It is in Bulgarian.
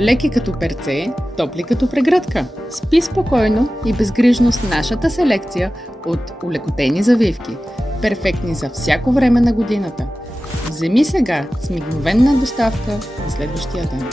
Леки като перце, топли като прегръдка. Спи спокойно и безгрижно с нашата селекция от олекотени завивки, перфектни за всяко време на годината. Вземи сега с мигновенна доставка за следващия ден.